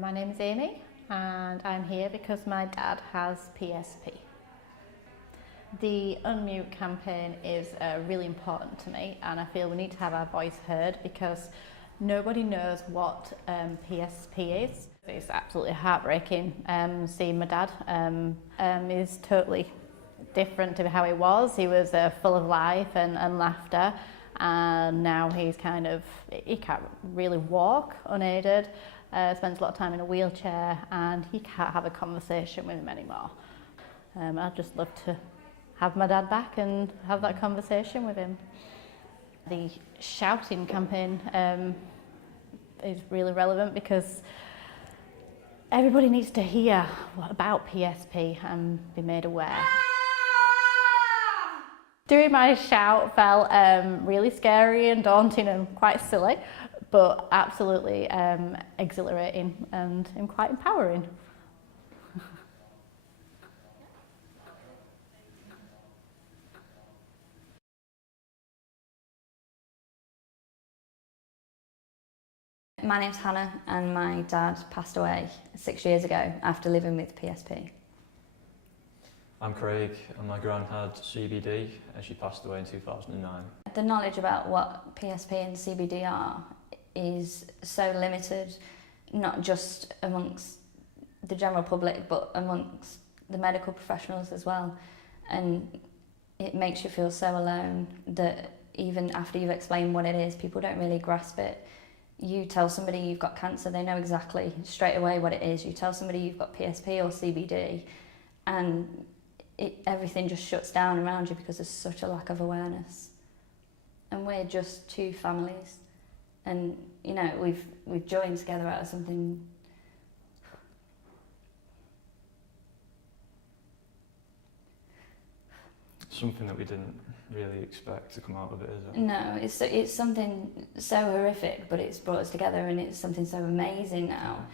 My name is Amy and I'm here because my dad has PSP. The Unmute campaign is really important to me, and I feel we need to have our voice heard because nobody knows what PSP is. It's absolutely heartbreaking seeing my dad. He's totally different to how he was. He was full of life and laughter, and now he can't really walk unaided, spends a lot of time in a wheelchair, and he can't have a conversation with him anymore. I'd just love to have my dad back and have that conversation with him. The shouting campaign is really relevant because everybody needs to hear about PSP and be made aware. Doing my shout felt really scary and daunting and quite silly, but absolutely exhilarating and quite empowering. My name's Hannah and my dad passed away 6 years ago after living with PSP. I'm Craig and my gran had CBD and she passed away in 2009. The knowledge about what PSP and CBD are is so limited, not just amongst the general public but amongst the medical professionals as well, and it makes you feel so alone that even after you've explained what it is, people don't really grasp it. You tell somebody you've got cancer, they know exactly straight away what it is. You tell somebody you've got PSP or CBD and everything just shuts down around you because there's such a lack of awareness. And we're just two families, and you know, we've joined together out of something Something that we didn't really expect to come out of it, is it? No, it's something so horrific, but it's brought us together, and it's something so amazing now.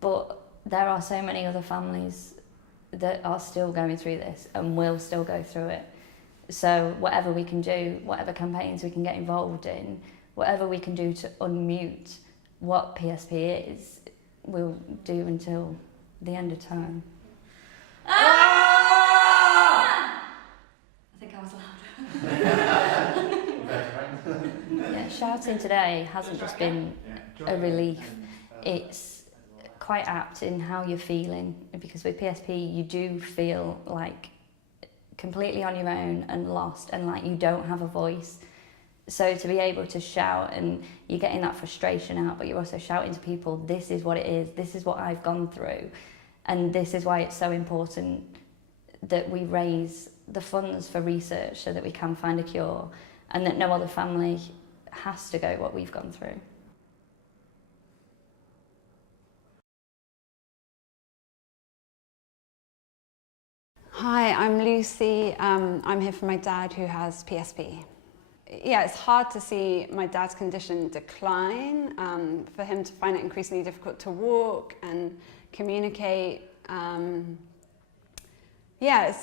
But there are so many other families that are still going through this and will still go through it. So whatever we can do, whatever campaigns we can get involved in, whatever we can do to unmute what PSP is, we'll do until the end of time. I think I was loud. Yeah, shouting today hasn't just been a relief, it's quite apt in how you're feeling, because with PSP you do feel like completely on your own and lost and like you don't have a voice. So to be able to shout, and you're getting that frustration out, but you're also shouting to people, this is what it is, this is what I've gone through, and this is why it's so important that we raise the funds for research so that we can find a cure, and that no other family has to go what we've gone through. Hi, I'm Lucy. I'm here for my dad who has PSP. Yeah, it's hard to see my dad's condition decline, for him to find it increasingly difficult to walk and communicate. Yeah,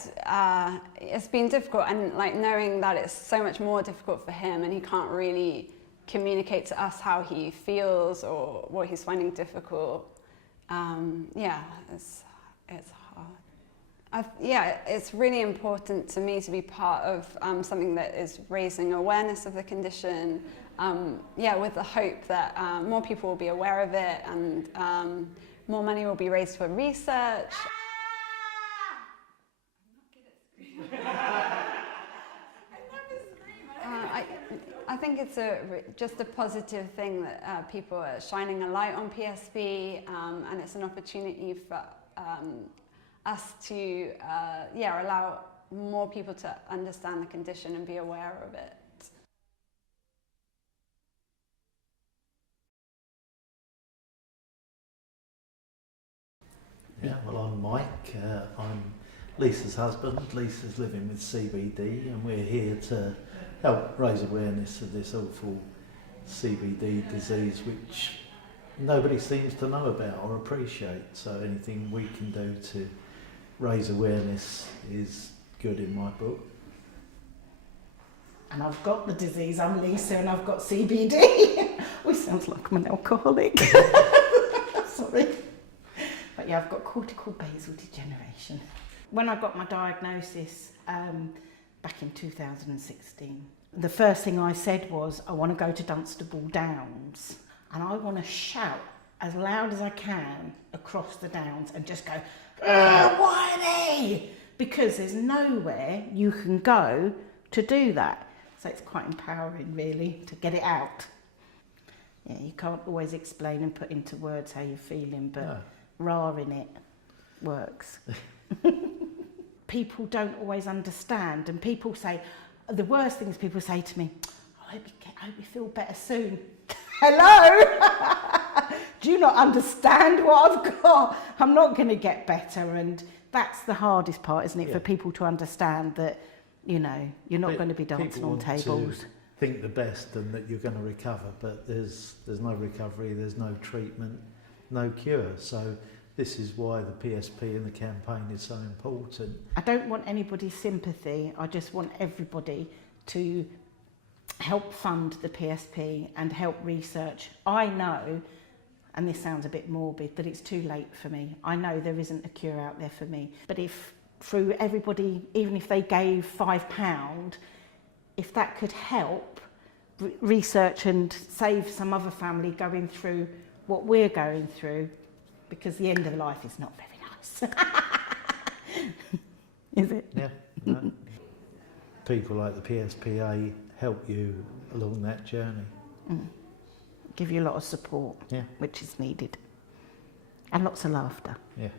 it's been difficult, and like knowing that it's so much more difficult for him and he can't really communicate to us how he feels or what he's finding difficult. Yeah, it's hard. It's really important to me to be part of something that is raising awareness of the condition, with the hope that more people will be aware of it and more money will be raised for research. I think it's just a positive thing that people are shining a light on PSP, and it's an opportunity for us to allow more people to understand the condition and be aware of it. Yeah, well, I'm Mike. I'm Lisa's husband. Lisa's living with CBD, and we're here to help raise awareness of this awful CBD disease, which nobody seems to know about or appreciate. So anything we can do to raise awareness is good in my book. And I've got the disease, I'm Lisa, and I've got CBD. Which sounds like I'm an alcoholic. Sorry. Yeah, I've got cortical basal degeneration. When I got my diagnosis back in 2016, the first thing I said was, I want to go to Dunstable Downs and I want to shout as loud as I can across the downs and just go, Whitey! Because there's nowhere you can go to do that. So it's quite empowering, really, to get it out. Yeah, you can't always explain and put into words how you're feeling, but raring it works. People don't always understand, and people say, the worst things people say to me, I hope you feel better soon. Hello? Do you not understand what I've got? I'm not going to get better, and that's the hardest part, isn't it, for people to understand that, you know, you're not going to be dancing on tables. To think the best and that you're going to recover, but there's no recovery, there's no treatment, no cure. So this is why the PSP and the campaign is so important. I don't want anybody's sympathy. I just want everybody to help fund the PSP and help research. I know, and this sounds a bit morbid, that it's too late for me. I know there isn't a cure out there for me. But if through everybody, even if they gave £5, if that could help research and save some other family going through what we're going through, because the end of life is not very nice. Is it? Yeah. No. People like the PSPA help you along that journey. Give you a lot of support, which is needed. And lots of laughter. Yeah.